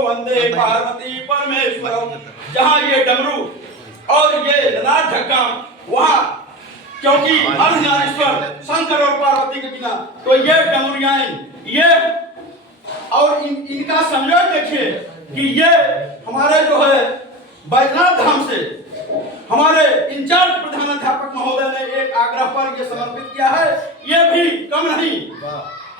वंदे पार्वती परमेश्वरम। जहाँ ये डमरू और ये ललाट ढक्का वहाँ, क्योंकि अर्धनारीश्वर शंकर और पार्वती के बिना तो ये डमरुआएं ये और इनका संयोग देखिए कि ये हमारे जो है बैजनाथ धाम से हमारे इंचार्ज प्रधानाध्यापक महोदय ने एक आग्रह पर ये समर्पित किया है। ये भी कम नहीं।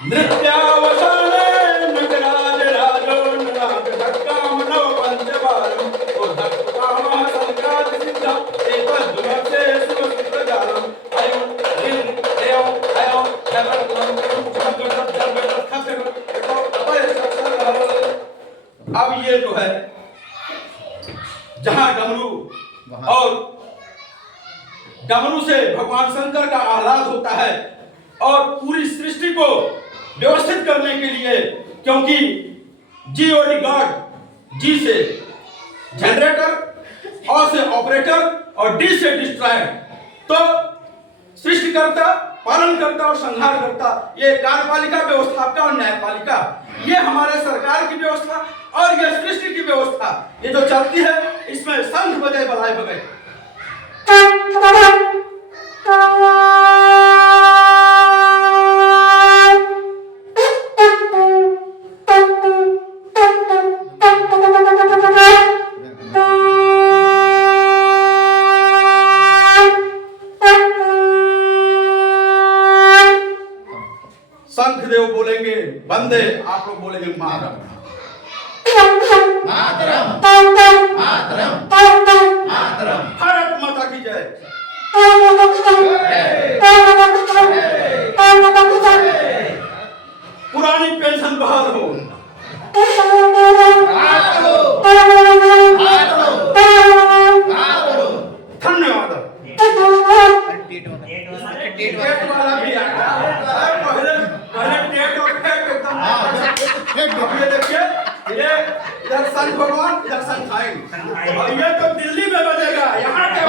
नृत्यावसाने नगराज राजो नराज ढक्काम नव पंचबारम और ढक्काम संक्रांत सिद्धा एतद् दुर्से शिव सुप्रजालम अयो देव अयो अब ये जो है जहां डमरू और डमरू से भगवान शंकर का आह्लाद होता है और पूरी सृष्टि को व्यवस्थित करने के लिए, क्योंकि जी ओडी गॉड, जी से जनरेटर, ओ से ऑपरेटर और डी से डिस्ट्रॉयर, तो सृष्टिकर्ता, पालनकर्ता और संहारकर्ता, ये कार्यपालिका, व्यवस्थापिका और न्यायपालिका, ये हमारे सरकार की व्यवस्था और ये सृष्टि की व्यवस्था, ये जो चलती है इसमें शंख बजाए बधाई बजाए। शंखदेव बोलेंगे वंदे, आप लोग बोलेंगे मातरम। मातरम मातरम मातरम। भारत माता की जय। पुरानी पेंशन बहाल हो। धन्यवाद। ये देखिए, ये इधर शंख भगवान, इधर शंख आएंगे और ये तो दिल्ली में बजेगा, यहाँ के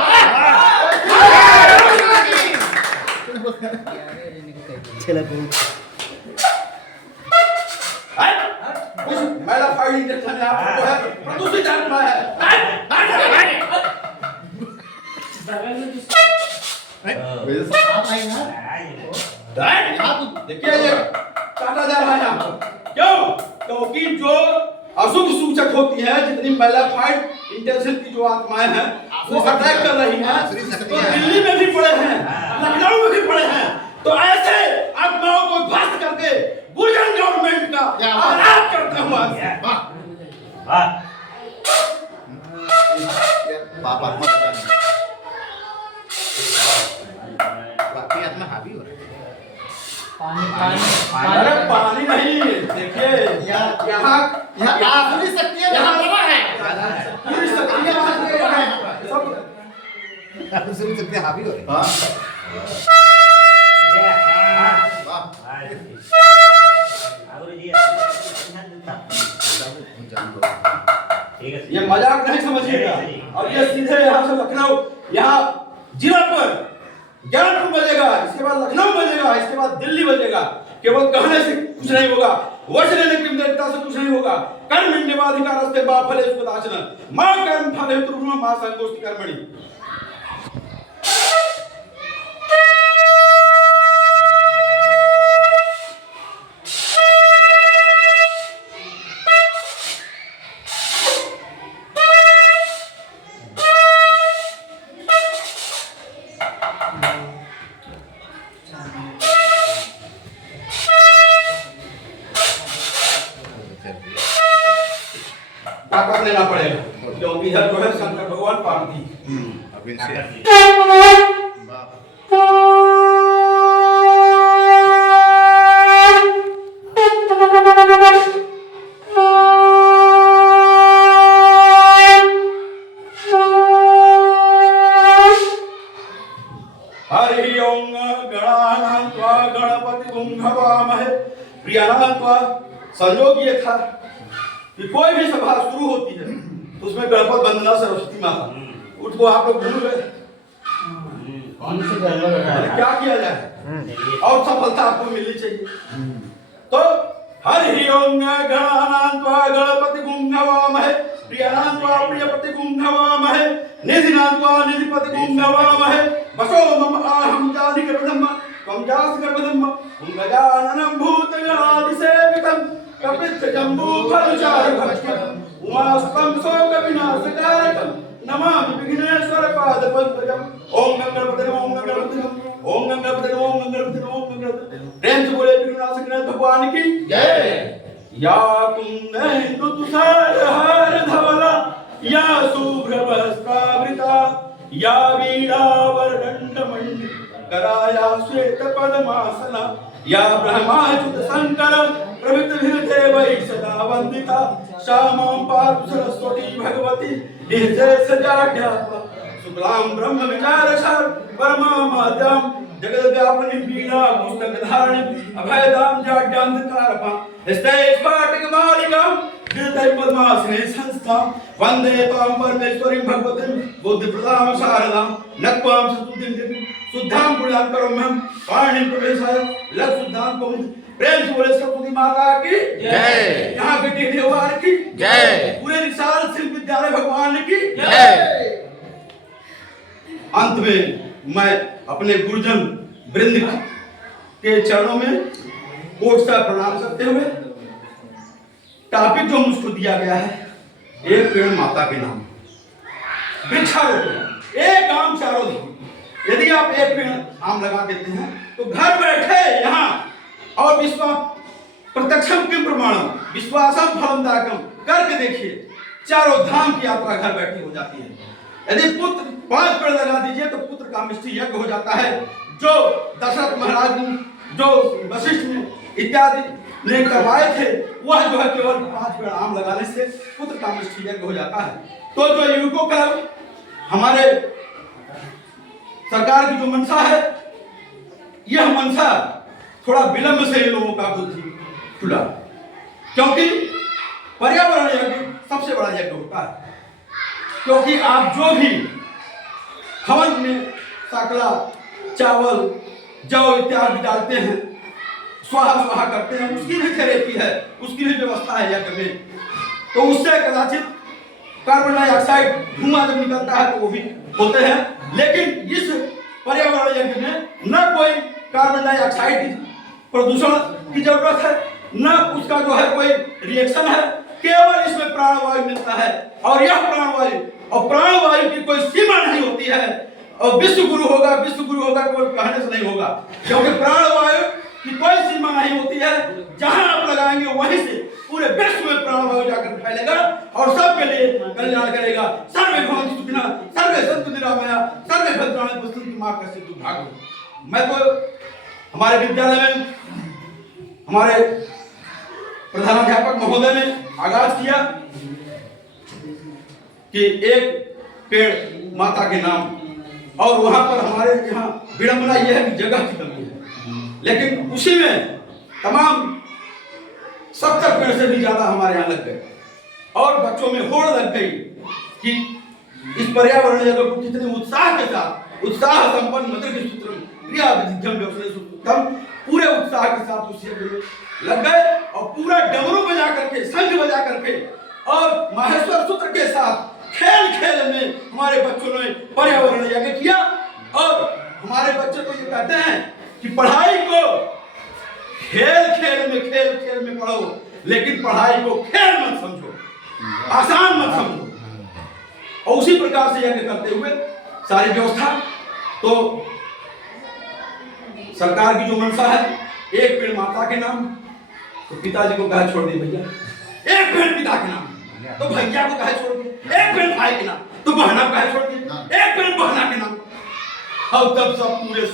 मेरा फाइल इंजेक्शन है, आपको है प्रदूषित आत्मा है। देखिए ये काटा जा रहा है आपको, क्यों? क्योंकि जो अशुभ सूचक होती है, जितनी मैलाफाइड इंटेंशन की जो आत्माएं हैं वो अटैक कर रही हैं, तो दिल्ली में भी पड़े हैं, लखनऊ में भी पड़े हैं, तो ऐसे आत्माओं को ध्वस्त करके गुर्जर गवर्नमेंट का आह्लाद करता हुआ पानी नहीं, देखिए यहाँ पूरी शक्तियाँ यहाँ लगा है, पूरी शक्तियाँ सब हावी हो रही है। ये मजाक नहीं समझिएगा। और ये सीधे यहाँ से लखनऊ, यहाँ जिला पर ज्ञानपुर बजेगा, इसके बाद लखनऊ बजेगा, इसके बाद दिल्ली बजेगा। केवल कहने से कुछ नहीं होगा, वचन की देवता से कुछ नहीं होगा। कर्म निवाधिकारस्ते बा फले सुदाचन मां कर्म फले हेतु मां संगोष्ठी कर्मणि। ताकत लेना पड़ेगा, क्योंकि इधर जो है शंकर भगवान पार्वती अभी से महे प्रियानात्वा। संयोग ये था कि कोई भी सभा शुरू होती है तो उसमें गणपत वंदना सरस्वती माता, उसको आप लोग भूल गए। क्या किया जाए और सफलता आपको मिलनी चाहिए। तो हरि ओम गणानान्त्वा गणपति गुं नमामहे प्रियानान्त्वा प्रियपति गुं नमामहे निधिनान्त्वा निधिपति गुं नमामहे वसो मम आहं जाति गर्भधम्म त्वं जासि गर्भधम्म गजाननं भूतगणादिसेवितं कपित्थजम्बू फलचारुभक्षितम् उमास्तं शोकविनाशकारकं नमामि विघ्नेश्वर पादपद्मजम्। ओम गणपति ओम गणपति ओम गणपति ओम गणपति ओम गणपति। प्रेम से बोले विघ्नाशक भगवान की जय। या कुंदन तुषार हार धवला या शुभ्र वस्त्रावृता या वीणावरदंड मंडितकरा या श्वेत पद्मासना या ब्रह्माच्युत शंकर प्रभृतिभिर्देवैः सदा वंदिता श्यामां पातु सरस्वती भगवती निःशेषजाड्यापा शुक्लां ब्रह्म विचारसार परमामाद्यां जगद्व्यापिनीं वीणा पुस्तकधारिणीं अभयदां जाड्यान्धकारपां स्फटिकमालिकां हृदय पद्मासने संस्थां वन्दे त्वां परमेश्वरीं भगवतीं बुद्धिप्रदां शारदां नक्वां सतुतिं देवीं शुद्धां पुण्यात्करम्यं पाणिं प्रवेशाय लक्षुद्धां कौमुदी। प्रेम से बोले सरस्वती माता की जय। यहाँ के टेढ़ेवार की जय। पूरे विशाल शिल्प विद्यालय भगवान की जय। अंत में मैं अपने गुरुजन वृंद के चरणों में कोट सा प्रणाम करते हुए टॉपिक जो मुझको दिया गया है, एक पेड़ माता के नाम वृक्षारोपण, एक आम चारों धाम। यदि आप एक पेड़ आम लगा देते हैं तो घर बैठे यहाँ और विश्वास प्रत्यक्षम किम प्रमाणम विश्वासम फलमदायकम करके देखिए, चारों धाम की यात्रा घर बैठे हो जाती है। यदि पुत्र 5 पेड़ लगा दीजिए तो पुत्र का मिष्टि यज्ञ हो जाता है। जो दशरथ महाराज ने, जो वशिष्ठ इत्यादि ने करवाए थे, वह जो है केवल 5 पेड़ आम लगाने से पुत्र का मिष्टि यज्ञ हो जाता है। तो जो युवकों का हमारे सरकार की जो मंशा है, यह मंशा थोड़ा विलंब से इन लोगों का बुद्धि खुला, क्योंकि पर्यावरण यज्ञ सबसे बड़ा यज्ञ होता है। क्योंकि आप जो भी हवन में साकला, चावल, जौ इत्यादि डालते हैं, स्वाहा स्वाहा करते हैं, उसकी भी थेरेपी है, उसकी भी व्यवस्था है यज्ञ में। तो उससे कदाचित कार्बन डाइऑक्साइड धुआं जब निकलता है तो वो भी होते हैं, लेकिन इस पर्यावरण यज्ञ में न कोई कार्बन डाइऑक्साइड प्रदूषण की जरूरत है, न उसका जो है कोई रिएक्शन है, केवल इसमें प्राणवायु मिलता है। और यह प्राणवायु की कोई सीमा नहीं होती है। और विश्व गुरु होगा केवल कहने से नहीं होगा, क्योंकि प्राणवायु की कोई सीमा नहीं होती है। जहां आप लगाएंगे वहीं से पूरे विश्व में प्राणवायु जाकर फैलेगा और सबके लिए कल्याण करेगा। सर्वे भवन्तु सुखिनः, सर्वे सन्तु निरामया, सर्वे भद्राणि पश्यन्तु मा कश्चित् दुर्भाग्यम्। मैं तो हमारे विद्यालय में हमारे प्रधानाध्यापक महोदय ने आगाज किया कि एक पेड़ माता के नाम, और वहां पर हमारे यहाँ विडंबना यह है कि जगह की कमी है, लेकिन उसी में तमाम 70 पेड़ से भी ज्यादा हमारे यहाँ लग गए और बच्चों में होड़ लग गई कि इस पर्यावरण यज्ञ को कितने उत्साह के साथ, उत्साह संपन्न मधुर के सूत्र क्रिया विधिज्ञम व्यवसाय सूत्रम, पूरे उत्साह के साथ उस यज्ञ में लग गए और पूरा डमरू बजा करके, शंख बजा करके और माहेश्वर सूत्र के साथ खेल खेल में हमारे बच्चों ने पर्यावरण यज्ञ किया। और हमारे बच्चे को ये कहते हैं कि पढ़ाई को खेल में पढ़ो, लेकिन पढ़ाई को खेल मत समझो, आसान मत समझो। और उसी प्रकार से यज्ञ करते हुए सारी व्यवस्था, तो सरकार की जो मंशा है एक पेड़ माता के नाम, तो पिताजी को कहा छोड़ दिए भैया, एक पेड़ पिता के नाम, तो भैया को कहा छोड़ दिए, एक पेड़ भाई के नाम, तो बहना को कहा छोड़ दिए, एक पेड़ बहना के नाम। और तब सब पूरे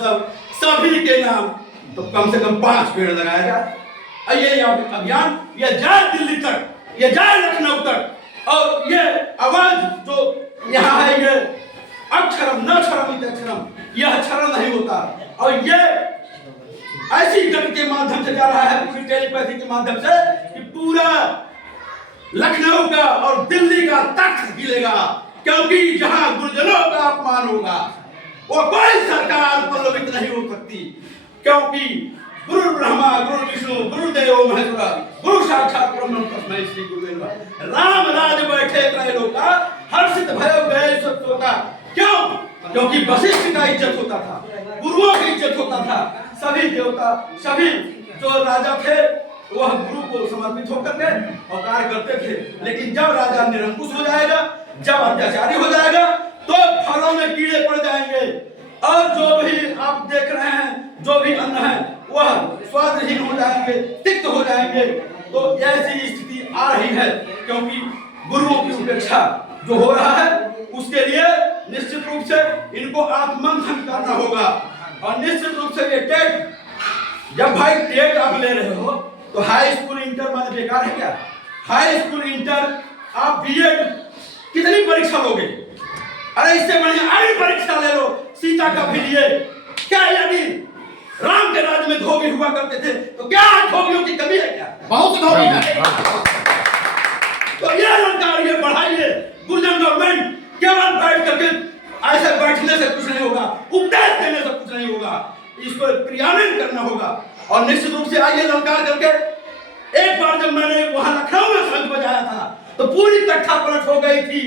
सभी के नाम, तो कम से कम 5 पेड़ लगाया जाए। ये अभियान ये जाए दिल्ली तक, ये जाए लखनऊ तक, और ये आवाज जो यहाँ है, ये अक्षरम न क्षरम अक्षरम, यह क्षरण नहीं होता। और ये ऐसी गति के माध्यम से जा रहा है, पूरी टेलीपैथी के माध्यम से, कि पूरा लखनऊ का और दिल्ली का तख्त हिलेगा। क्योंकि जहां गुरुजनों का अपमान होगा वो कोई सरकार पल्लवित नहीं हो सकती। क्योंकि गुरु ब्रह्मा गुरु विष्णु गुरुदेव महेश्वरा गुरु साक्षात ब्रह्म तस्मै श्री गुरुदेव राम राज बैठे त्रैलोका हर्षित भयो गए सब होता। क्यों? क्योंकि वशिष्ठ का इज्जत होता था, गुरुओं की इज्जत होता था। सभी देवता सभी जो राजा थे वह गुरु को समर्पित होकर के और कार्य करते थे। लेकिन जब राजा निरंकुश हो जाएगा, जब अत्याचारी हो जाएगा, तो फलों में कीड़े पड़ जाएंगे और जो भी आप देख रहे हैं, जो भी अन्न है वह स्वादहीन हो जाएंगे, तिक्त हो जाएंगे। तो ऐसी स्थिति आ रही है क्योंकि गुरुओं की उपेक्षा जो हो रहा है, उसके लिए निश्चित रूप से इनको आत्ममंथन करना होगा। और निश्चित रूप से ये टेट, जब भाई टेट आप ले रहे हो तो हाई स्कूल इंटर माने बेकार है क्या? हाई स्कूल इंटर आप बीएड कितनी परीक्षा लोगे? अरे इससे बढ़िया आई परीक्षा ले लो, सीता का भी लिए। क्या यदि राम के राज्य में धोबी हुआ करते थे तो क्या धोबियों की कमी है क्या? बहुत धोबी है। तो ये सरकार ये बढ़ाइए। गुर्जर गवर्नमेंट केवल बैठ करके ऐसे बैठने से कुछ नहीं होगा, उपदेश देने से कुछ नहीं होगा, इसको क्रियान्वयन करना होगा। और निश्चित रूप से आइए ललकार करके, एक बार जब मैंने वहां लखनऊ में शंख बजाया था तो पूरी तख्ता पलट हो गई थी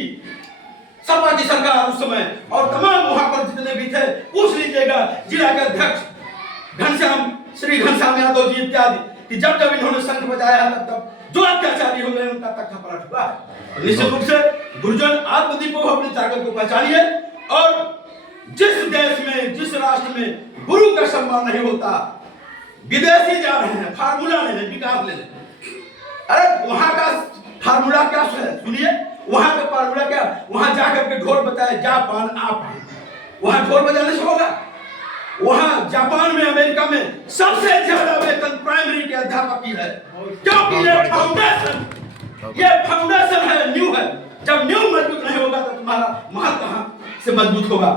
सपा की सरकार उस समय। और तमाम वहां पर जितने भी थे, पूछ लीजिएगा जिला के अध्यक्ष घनश्याम श्री घनश्याम यादव जी इत्यादि, कि जब जब इन्होंने शंख बजाया तब जो अत्याचारी हो गए उनका तख्ता पलट हुआ। निश्चित रूप से गुरुजन आत्मदीपो अपनी ताकत को पहचानिए। और जिस देश में, जिस राष्ट्र में गुरु का सम्मान नहीं होता, विदेशी जा रहे हैं फार्मूला लेने, विकास लेने। अरे वहां का फार्मूला क्या है सुनिए, वहां का फार्मूला क्या? वहां जाकर के ढोल बताए जापान आप, वहां ढोल बजाने से होगा? वहां जापान में, अमेरिका में सबसे ज्यादा वेतन प्राइमरी के अध्यापक की है। क्योंकि ये फाउंडेशन है, न्यू है। जब न्यू मजबूत नहीं होगा तो तुम्हारा महल कहां से मजबूत होगा?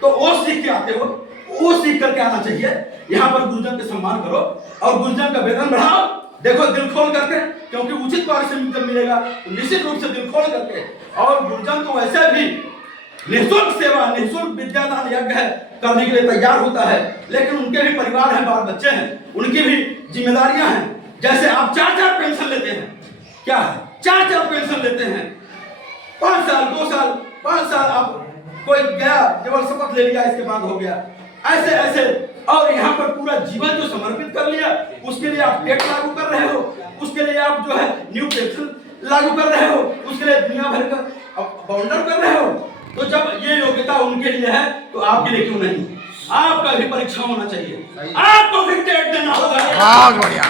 तो वो सीख के आते हो, वो सीख करके आना चाहिए। यहाँ पर गुरुजन के सम्मान करो और गुरुजन का वेतन बढ़ाओ। देखो दिल खोल करके, क्योंकि उचित पारिश्रमिक जब मिलेगा तो निश्चित रूप से दिल खोल करके। और गुरुजन तो वैसे भी निःशुल्क सेवा, निःशुल्क विद्यादान यज्ञ है करने के लिए तैयार होता है। लेकिन उनके भी परिवार हैं, बाल बच्चे हैं, उनकी भी जिम्मेदारियां हैं। जैसे आप 4-4 पेंशन लेते हैं, क्या है 4-4 पेंशन लेते हैं, 5 साल 2 साल 5 साल आप कोई गया केवल शपथ ले लिया, इसके बाद हो गया, ऐसे ऐसे। और यहाँ पर पूरा जीवन जो समर्पित कर लिया, उसके लिए आप टेट लागू कर रहे हो, उसके लिए आप जो है न्यू पेंशन लागू कर रहे हो, उसके लिए दुनिया भर का बाउंडर कर रहे हो। तो जब ये योग्यता उनके लिए है तो आपके लिए क्यों नहीं? आपका भी परीक्षा होना चाहिए, आपको भी टेट देना होगा। बहुत बढ़िया।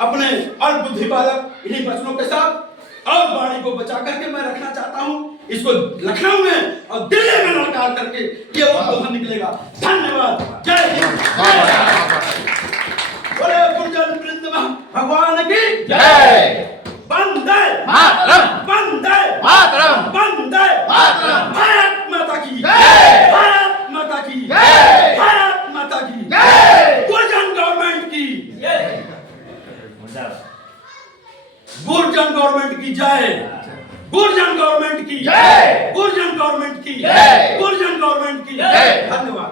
अपने अल्पबुद्धि बालक इन्हीं वचनों के साथ और वाणी को बचा करके मैं रखना चाहता हूं। इसको लखनऊ में और दिल्ली में ललकार करके ये उद्बोधन निकलेगा। धन्यवाद। जय हिंद। बोले गुरुजन वृंद भगवान की जय। वंदे मातरम। वंदे मातरम। वंदे मातरम। भारत माता की जय। भारत माता की जय। भारत माता की जय। गुरुजन गवर्नमेंट की गुरुजन गवर्नमेंट की जय। गुरुजन गवर्नमेंट की जय। गुरुजन गवर्नमेंट की जय। गुरुजन गवर्नमेंट की जय। धन्यवाद।